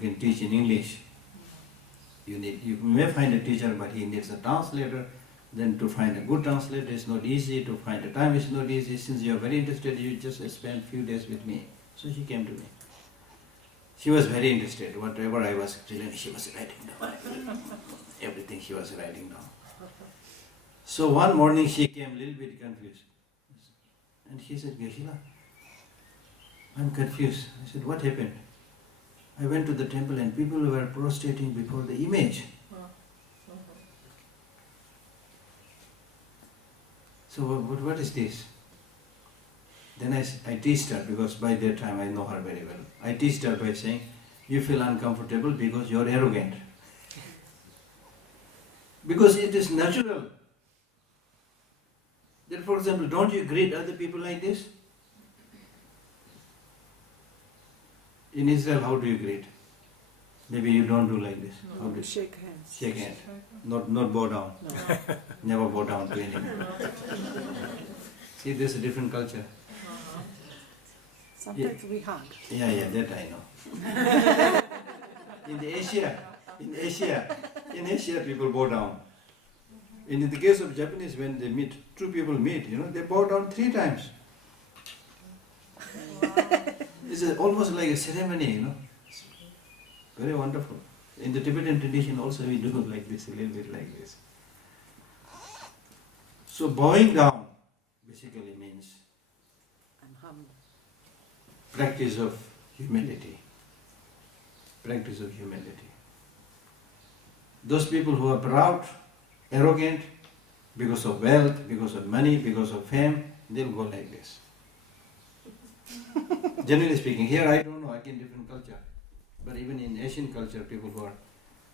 can teach in English. You may find a teacher, but he needs a translator. Then to find a good translator is not easy, to find a time is not easy. Since you are very interested, you just spend a few days with me. So she came to me. She was very interested. Whatever I was telling, she was writing down. Everything she was writing down. So one morning she came a little bit confused. And she said, Geshe, I'm confused. I said, what happened? I went to the temple and people were prostrating before the image. So what is this? Then I teased her, because by that time I know her very well. I teased her by saying, you feel uncomfortable because you are arrogant. Because it is natural. Then, for example, don't you greet other people like this? In Israel, how do you greet? Maybe you don't do like this. No, How do you? shake hands. Shake hands. Not bow down. No. Never bow down to anyone. See, there's a different culture. Sometimes we hug. Yeah, that I know. In Asia, people bow down. And in the case of Japanese, when they meet, two people meet, they bow down 3 times. It's almost like a ceremony, Very wonderful. In the Tibetan tradition also we do like this, a little bit like this. So bowing down basically means I'm humble. practice of humility. Practice of humility. Those people who are proud, arrogant, because of wealth, because of money, because of fame, they'll go like this. Generally speaking, here I don't know, again different culture. But even in Asian culture, people who are,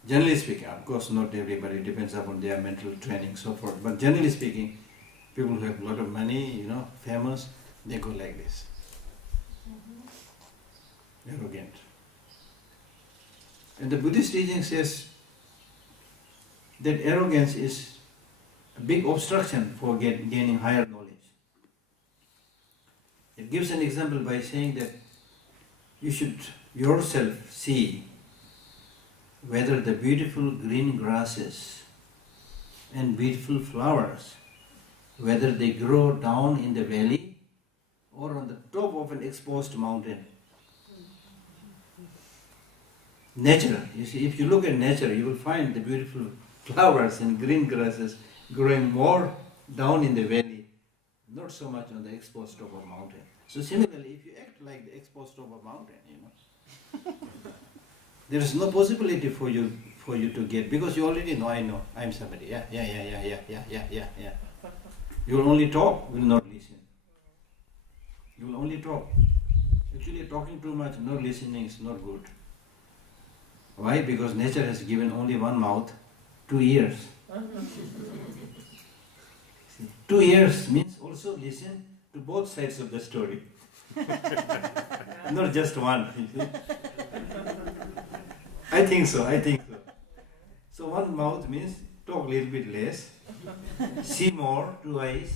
generally speaking, of course not everybody, depends upon their mental training, so forth. But generally speaking, people who have a lot of money, famous, they go like this. Arrogant. And the Buddhist teaching says that arrogance is a big obstruction for gaining higher knowledge. It gives an example by saying that you should yourself see whether the beautiful green grasses and beautiful flowers, whether they grow down in the valley or on the top of an exposed mountain. Nature, you see, if you look at nature, you will find the beautiful flowers and green grasses growing more down in the valley, not so much on the exposed top of a mountain. So similarly, if you act like the exposed top of a mountain, there is no possibility for you to get, because you already know, I know, I'm somebody, yeah. You will only talk, will not listen. You will only talk. Actually, talking too much, not listening is not good. Why? Because nature has given only one mouth, 2 ears. 2 ears means also listen to both sides of the story. Not just one. You see? I think so. So one mouth means talk a little bit less, see more, 2 eyes,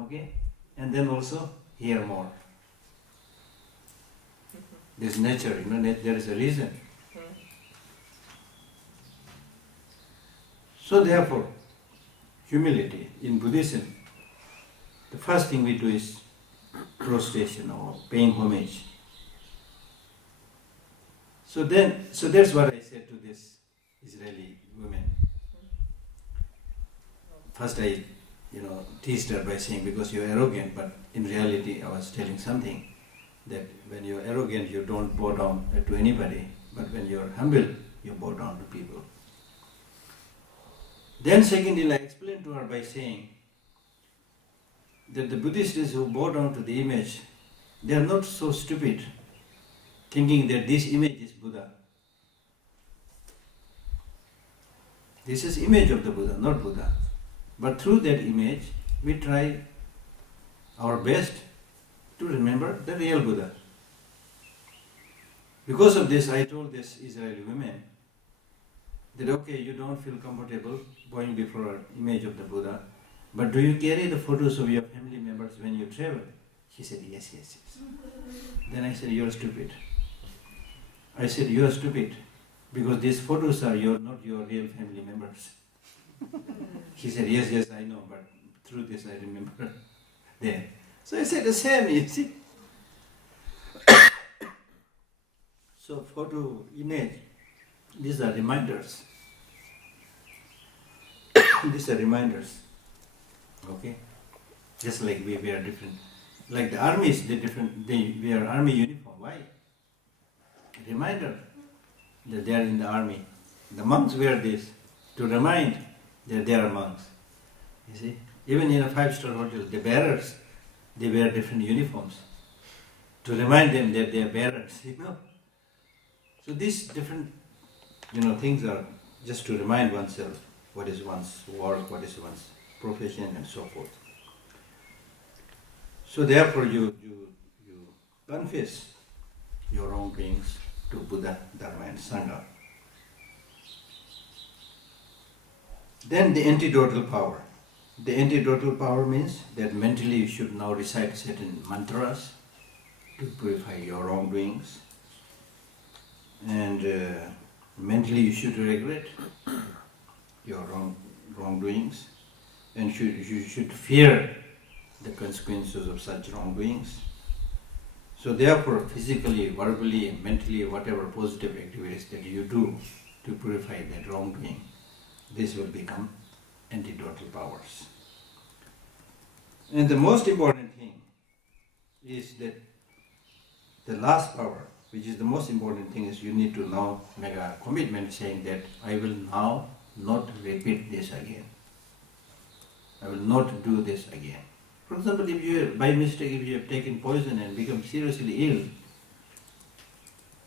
okay, and then also hear more. This nature, there is a reason. So therefore, humility in Buddhism, the first thing we do is prostration or paying homage. So that's what I said to this Israeli woman. First I, teased her by saying, because you're arrogant, but in reality I was telling something, that when you're arrogant you don't bow down to anybody, but when you're humble, you bow down to people. Then secondly, I explained to her by saying that the Buddhists who bow down to the image, they are not so stupid, thinking that this image is Buddha. This is image of the Buddha, not Buddha. But through that image, we try our best to remember the real Buddha. Because of this, I told this Israeli woman that, okay, you don't feel comfortable going before an image of the Buddha, but do you carry the photos of your family members when you travel? She said, yes. Then I said, you're stupid. I said, you are stupid, because these photos are not your real family members. He said, yes, I know, but through this I remember them. So I said the same, you see. So photo, image, these are reminders. These are reminders. Okay? Just like we wear different. Like the armies, they wear army uniform. Why? Reminder that they are in the army. The monks wear this to remind that they are monks. You see? Even in a 5-star hotel, the bearers, they wear different uniforms to remind them that they are bearers, you know. So these different, things are just to remind oneself what is one's work, what is one's profession, and so forth. So therefore you confess your wrongdoings to Buddha, Dharma and Sangha. Then the antidotal power. The antidotal power means that mentally you should now recite certain mantras to purify your wrongdoings. And mentally you should regret your wrongdoings. And you should fear the consequences of such wrongdoings. So therefore, physically, verbally, and mentally, whatever positive activities that you do to purify that wrongdoing, this will become antidotal powers. And the most important thing is that the last power, which is the most important thing, is you need to now make a commitment saying that I will now not repeat this again. I will not do this again. For example, if you, by mistake, if you have taken poison and become seriously ill,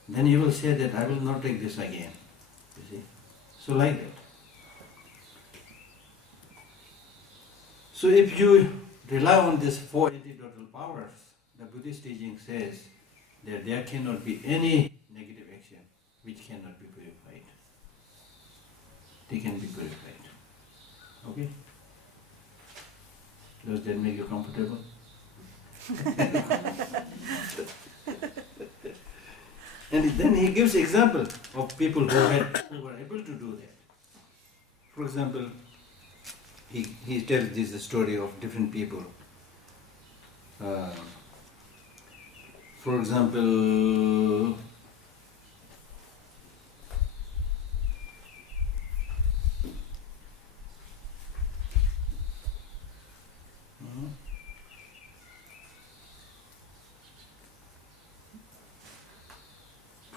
then you will say that I will not take this again. You see? So like that. So if you rely on these 4 antidotal powers, the Buddhist teaching says that there cannot be any negative action which cannot be purified. They can be purified. Okay? Does that make you comfortable? And then he gives example of people who were able to do that. For example, he tells this story of different people. For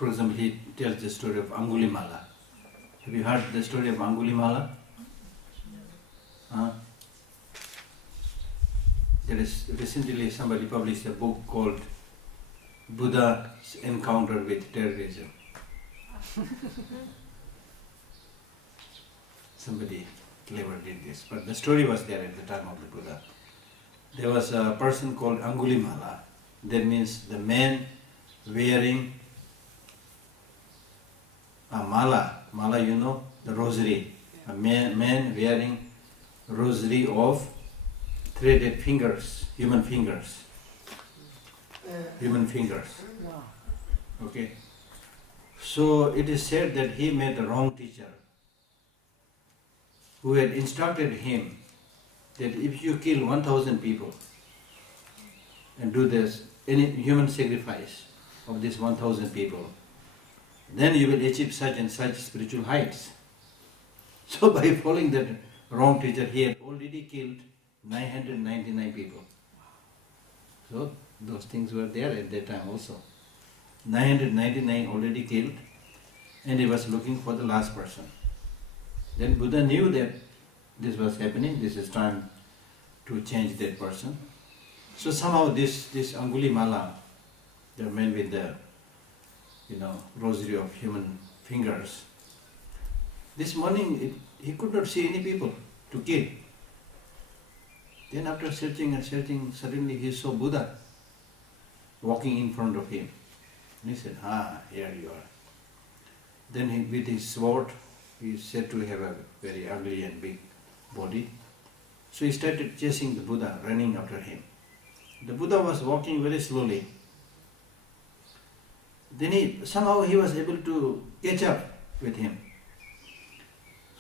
example, he tells the story of Angulimala. Have you heard the story of Angulimala? There is recently somebody published a book called Buddha's Encounter with Terrorism. Somebody clever did this, but the story was there at the time of the Buddha. There was a person called Angulimala. That means the man wearing a mala, the rosary. A man wearing rosary of threaded fingers, human fingers. Okay. So it is said that he met a wrong teacher who had instructed him that if you kill 1,000 people and do this, any human sacrifice of these 1,000 people, then you will achieve such and such spiritual heights. So by following that wrong teacher, he had already killed 999 people. So those things were there at that time also. 999 already killed, and he was looking for the last person. Then Buddha knew that this was happening, this is time to change that person. So somehow this Angulimala, the man with the rosary of human fingers, this morning he could not see any people to kill. Then after searching and searching, suddenly he saw Buddha walking in front of him. And he said, here you are. Then with his sword, he is said to have a very ugly and big body. So he started chasing the Buddha, running after him. The Buddha was walking very slowly. Then somehow he was able to catch up with him.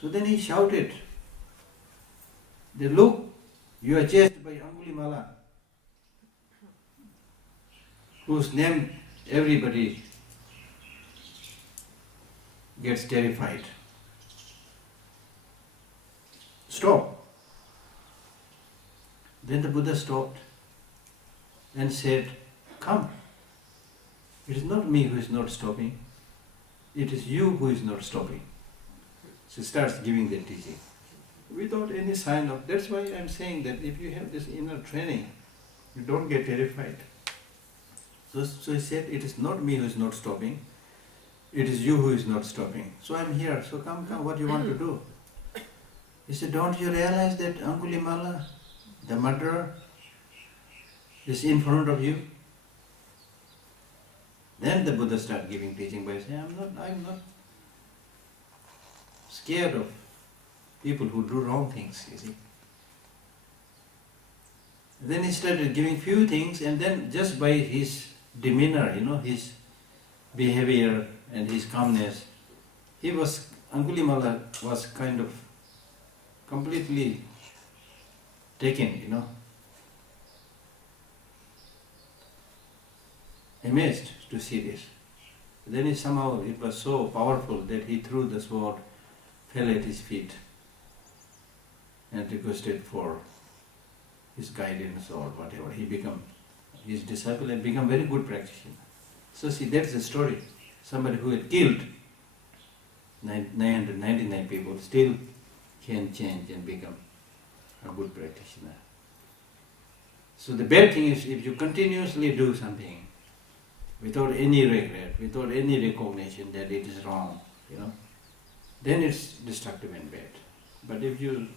So then he shouted, "Look, you are chased by Angulimala, whose name everybody gets terrified. Stop." Then the Buddha stopped and said, "Come. It is not me who is not stopping. It is you who is not stopping." So he starts giving the teaching without any sign of. That's why I'm saying that if you have this inner training, you don't get terrified. So he said, "It is not me who is not stopping. It is you who is not stopping. So I'm here. So come, what do you want to do?" He said, "Don't you realize that Angulimala, the murderer, is in front of you?" Then the Buddha started giving teaching by saying, I'm not scared of people who do wrong things, you see. Then he started giving few things, and then just by his demeanor, his behavior and his calmness, Angulimala was kind of completely taken, amazed to see this. Then it was so powerful that he threw the sword, fell at his feet, and requested for his guidance or whatever. His disciple and become very good practitioner. So see, that's the story. Somebody who had killed 999 people still can change and become a good practitioner. So the bad thing is, if you continuously do something without any regret, without any recognition that it is wrong, then it's destructive and bad. But if you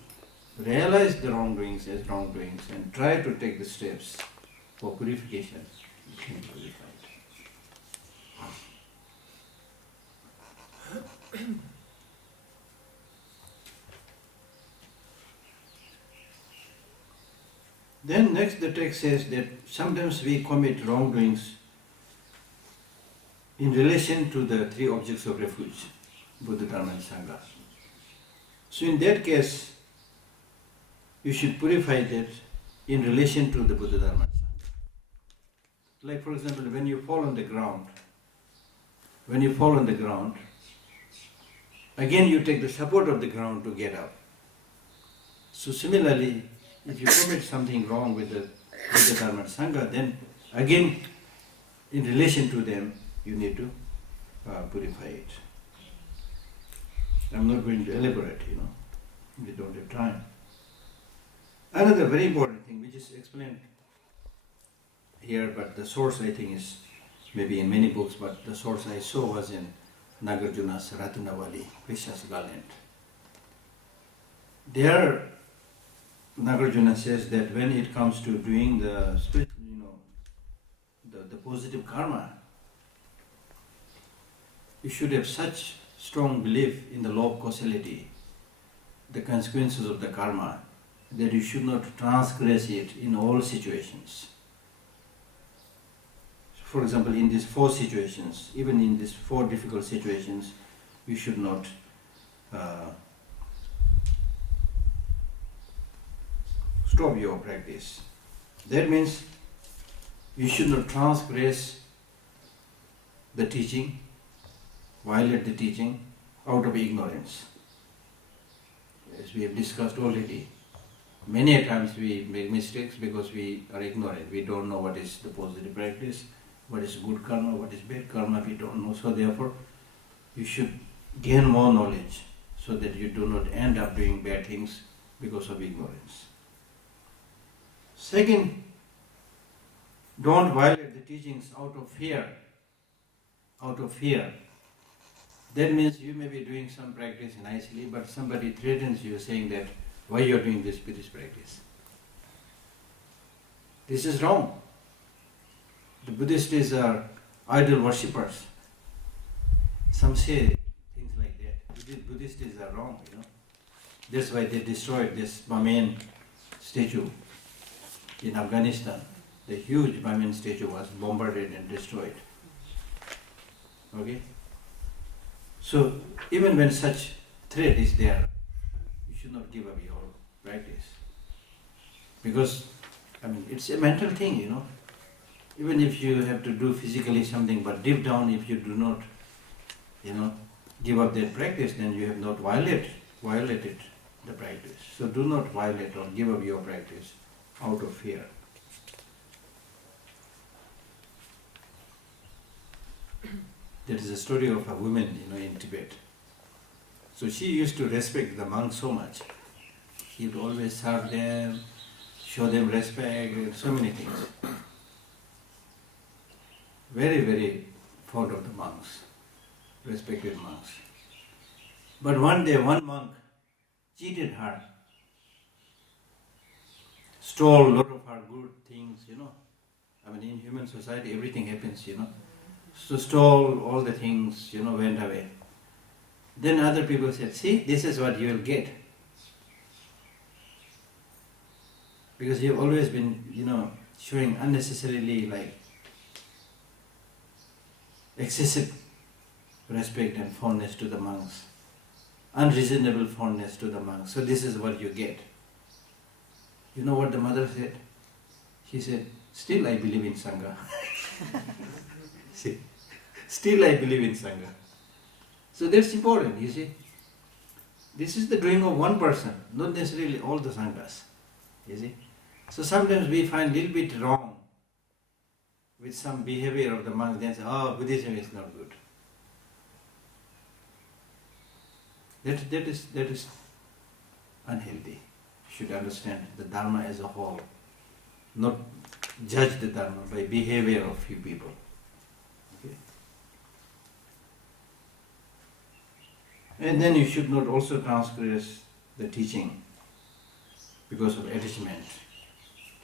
realize the wrongdoings as wrongdoings and try to take the steps for purification, you can be purified. Then next the text says that sometimes we commit wrongdoings in relation to the three objects of refuge, Buddha, Dharma and Sangha. So in that case, you should purify that in relation to the Buddha, Dharma and Sangha. Like for example, when you fall on the ground, again you take the support of the ground to get up. So similarly, if you commit something wrong with the Dharma and Sangha, then again, in relation to them, you need to purify it. I'm not going to elaborate, we don't have time. Another very important thing, which is explained here, but the source I think is maybe in many books, but the source I saw was in Nagarjuna's Ratnavali, Krishna's Garland. There, Nagarjuna says that when it comes to doing the positive karma, you should have such strong belief in the law of causality, the consequences of the karma, that you should not transgress it in all situations. For example, in these 4 situations, even in these 4 difficult situations, you should not stop your practice. That means you should not transgress the teaching, violate the teaching out of ignorance. As we have discussed already, many times we make mistakes because we are ignorant. We don't know what is the positive practice, what is good karma, what is bad karma, we don't know. So therefore, you should gain more knowledge so that you do not end up doing bad things because of ignorance. Second, don't violate the teachings out of fear. Out of fear. That means you may be doing some practice nicely, but somebody threatens you saying that, why you are doing this Buddhist practice? This is wrong. The Buddhists are idol worshippers. Some say things like that. Buddhists are wrong, That's why they destroyed this Brahmin statue in Afghanistan. The huge Brahmin statue was bombarded and destroyed. Okay? So even when such threat is there, you should not give up your practice. Because, it's a mental thing, Even if you have to do physically something, but deep down if you do not, give up that practice, then you have not violated the practice. So do not violate or give up your practice out of fear. That is a story of a woman, in Tibet. So she used to respect the monks so much. She would always serve them, show them respect, and so many things. Very, very fond of the monks, respected monks. But one day, one monk cheated her, stole a lot of her good things, in human society, everything happens, So stole all the things, went away. Then other people said, see, this is what you will get. Because you have always been, showing unnecessarily excessive respect and fondness to the monks. Unreasonable fondness to the monks. So this is what you get. You know what the mother said? She said, still I believe in Sangha. See, still I believe in Sangha. So that's important, you see. This is the doing of one person, not necessarily all the Sanghas, you see. So sometimes we find a little bit wrong with some behavior of the monks, then say, oh, Buddhism is not good. That is unhealthy. You should understand the Dharma as a whole, not judge the Dharma by behavior of few people. Okay? And then you should not also transgress the teaching because of attachment.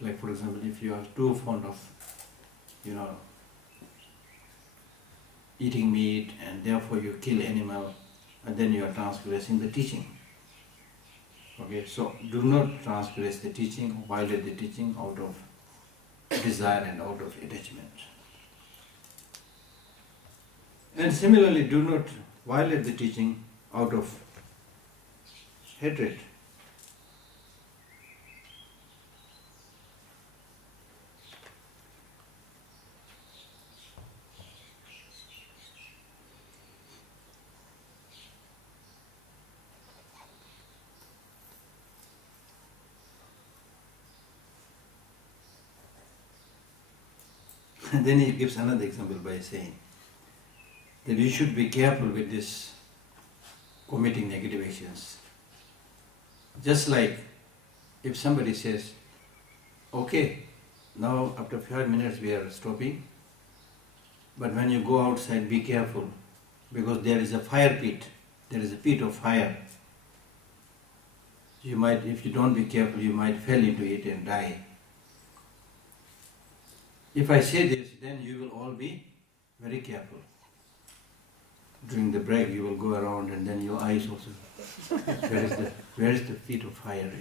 Like for example, if you are too fond of, eating meat and therefore you kill animal, and then you are transgressing the teaching. Okay, so do not transgress the teaching, violate the teaching out of desire and out of attachment. And similarly, do not violate the teaching out of hatred. And then he gives another example by saying that you should be careful with this committing negative actions. Just like if somebody says, okay, now after 5 minutes we are stopping, but when you go outside be careful because there is a fire pit, there is a pit of fire. You might, if you don't be careful, you might fall into it and die. If I say this, then you will all be very careful. During the break, you will go around and then your eyes also, where is the feet of fire,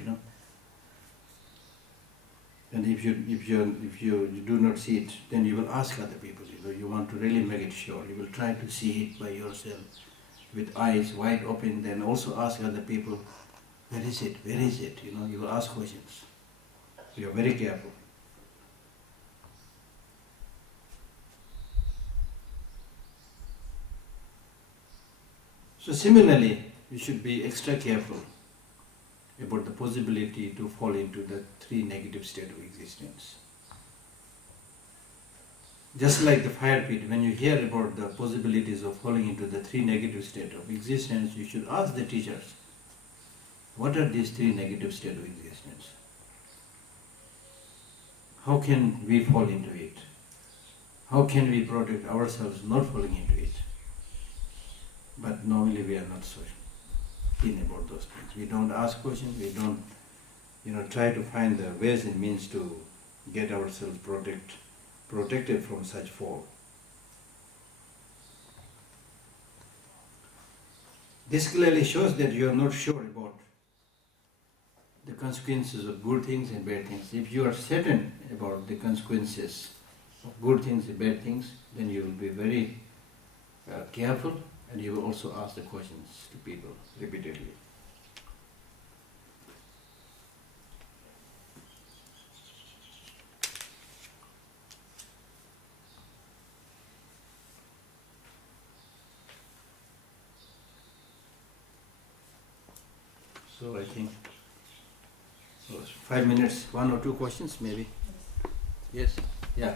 And if you do not see it, then you will ask other people, you want to really make it sure. You will try to see it by yourself with eyes wide open, then also ask other people, where is it, you will ask questions. You are very careful. So similarly, you should be extra careful about the possibility to fall into the 3 negative states of existence. Just like the fire pit, when you hear about the possibilities of falling into the 3 negative states of existence, you should ask the teachers, what are these 3 negative states of existence? How can we fall into it? How can we protect ourselves not falling into it? But normally we are not so keen about those things. We don't ask questions, we don't try to find the ways and means to get ourselves protected from such fall. This clearly shows that you are not sure about the consequences of good things and bad things. If you are certain about the consequences of good things and bad things, then you will be very careful, and you will also ask the questions to people repeatedly. So I think 5 minutes, 1 or 2 questions maybe. Yes? Yeah.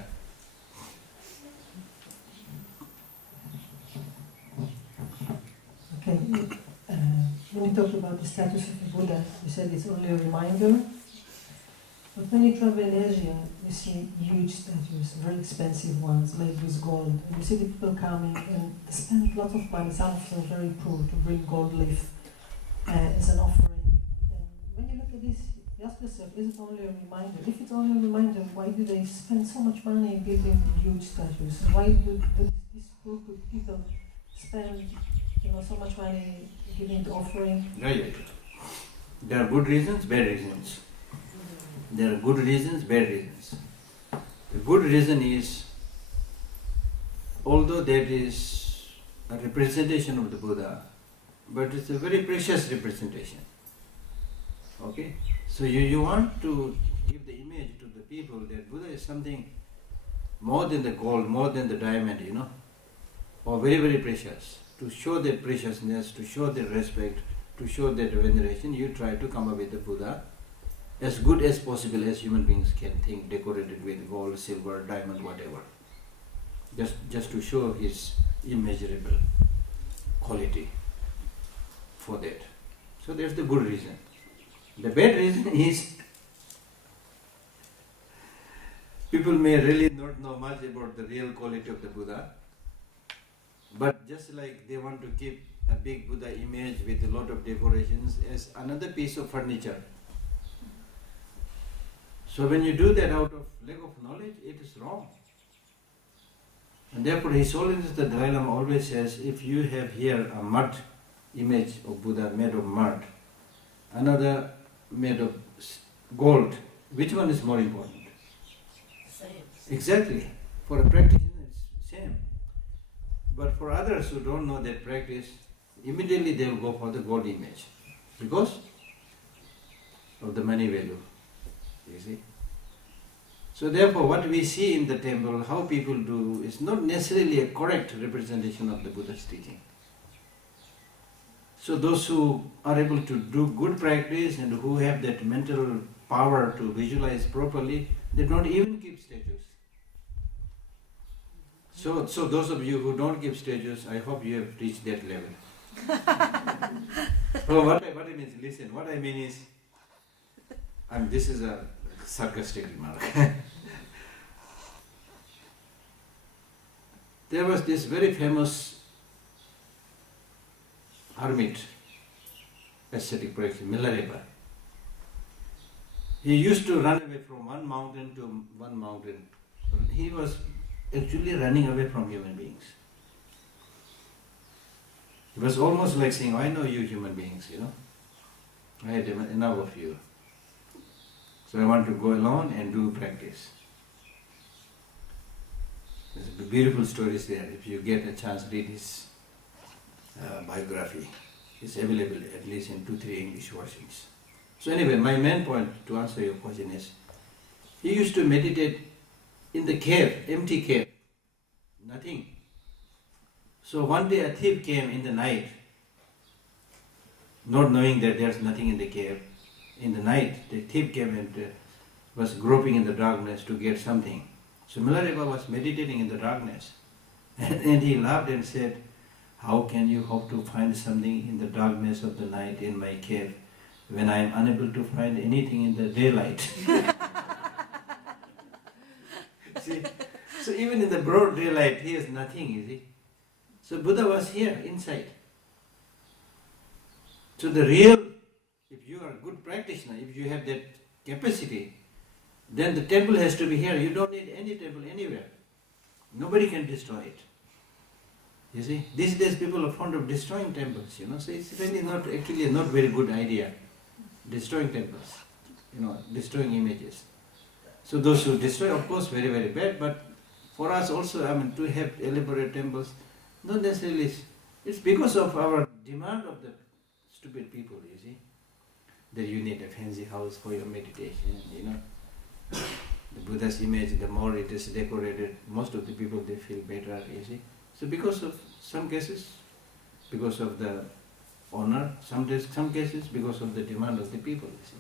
Okay, when you talk about the status of the Buddha, you said it's only a reminder. But when you travel in Asia, you see huge statues, very expensive ones, made with gold. And you see the people coming and they spend lots of money, some of them very poor, to bring gold leaf as an offering. And when you look at this, you ask yourself, is it only a reminder? If it's only a reminder, why do they spend so much money building huge statues? Why do these poor people spend so much money giving the offering? Yeah. There are good reasons, bad reasons. There are good reasons, bad reasons. The good reason is, although that is a representation of the Buddha, but it's a very precious representation. Okay? So you want to give the image to the people that Buddha is something more than the gold, more than the diamond, or very, very precious. To show that preciousness, to show that respect, to show that veneration, you try to come up with the Buddha as good as possible as human beings can think, decorated with gold, silver, diamond, whatever. Just to show his immeasurable quality for that. So that's the good reason. The bad reason is people may really not know much about the real quality of the Buddha, but just like they want to keep a big Buddha image with a lot of decorations as another piece of furniture. So when you do that out of lack of knowledge, it is wrong. And therefore His Holiness the Dalai Lama always says, if you have here a mud image of Buddha made of mud, another made of gold, which one is more important? Same. Exactly. For a practitioner it's same. But for others who don't know that practice, immediately they will go for the gold image because of the money value. You see? So therefore what we see in the temple, how people do, is not necessarily a correct representation of the Buddha's teaching. So those who are able to do good practice and who have that mental power to visualize properly, they don't even keep statues. So those of you who don't keep statues, I hope you have reached that level. Oh, what I mean is, listen, what I mean is, this is a sarcastic remark. There was this very famous hermit, ascetic practitioner, Milarepa. He used to run away from one mountain to one mountain. He was actually running away from human beings. It was almost like saying, I know you human beings, I had enough of you. So I want to go alone and do practice. There's beautiful stories there. If you get a chance, read his biography. It's available at least in 2-3 English versions. So anyway, my main point to answer your question is, he used to meditate in the cave, empty cave, nothing. So one day a thief came in the night, not knowing that there's nothing in the cave. In the night, the thief came and was groping in the darkness to get something. So Milarepa was meditating in the darkness, and he laughed and said, how can you hope to find something in the darkness of the night in my cave when I am unable to find anything in the daylight? See? So even in the broad daylight, he has nothing, you see. So Buddha was here, inside. So the real, if you are a good practitioner, if you have that capacity, then the temple has to be here. You don't need any temple anywhere. Nobody can destroy it. You see, these days people are fond of destroying temples, so it's really not a very good idea, destroying temples, destroying images. So those who destroy, of course, very, very bad, but for us also, to have elaborate temples, Not necessarily. It's because of our demand of the stupid people, you see. That you need a fancy house for your meditation, you know. The Buddha's image, the more it is decorated, most of the people, they feel better, you see. So because of some cases, because of the honor, some cases because of the demand of the people, you see.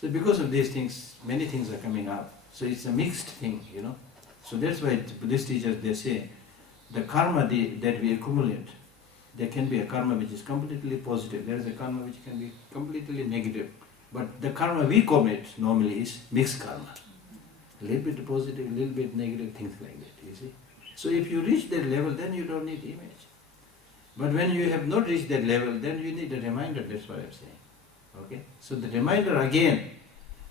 So because of these things, many things are coming up. So it's a mixed thing, you know. So that's why Buddhist teachers, they say, the karma that we accumulate, there can be a karma which is completely positive, there is a karma which can be completely negative. But the karma we commit normally is mixed karma. A little bit positive, a little bit negative, things like that, you see. So if you reach that level, then you don't need image. But when you have not reached that level, then you need a reminder, that's what I'm saying. Okay? So the reminder again,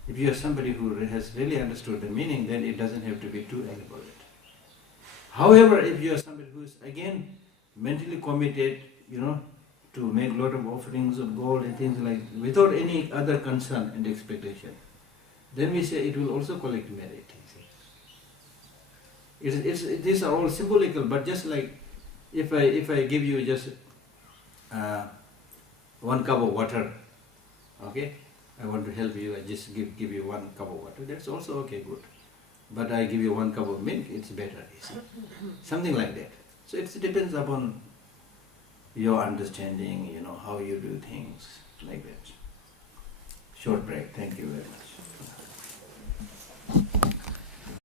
if you are somebody who has really understood the meaning, then it doesn't have to be too elaborate. However, if you are somebody who is again mentally committed, you know, to make a lot of offerings of gold and things like that, without any other concern and expectation, then we say it will also collect merit. These are all symbolical, but just like if I give you just 1 cup of water, okay, I want to help you, I just give you 1 cup of water, that's also okay, good. But I give you 1 cup of milk, it's better, you see. Something like that. So it depends upon your understanding, you know, how you do things, like that. Short break, thank you very much.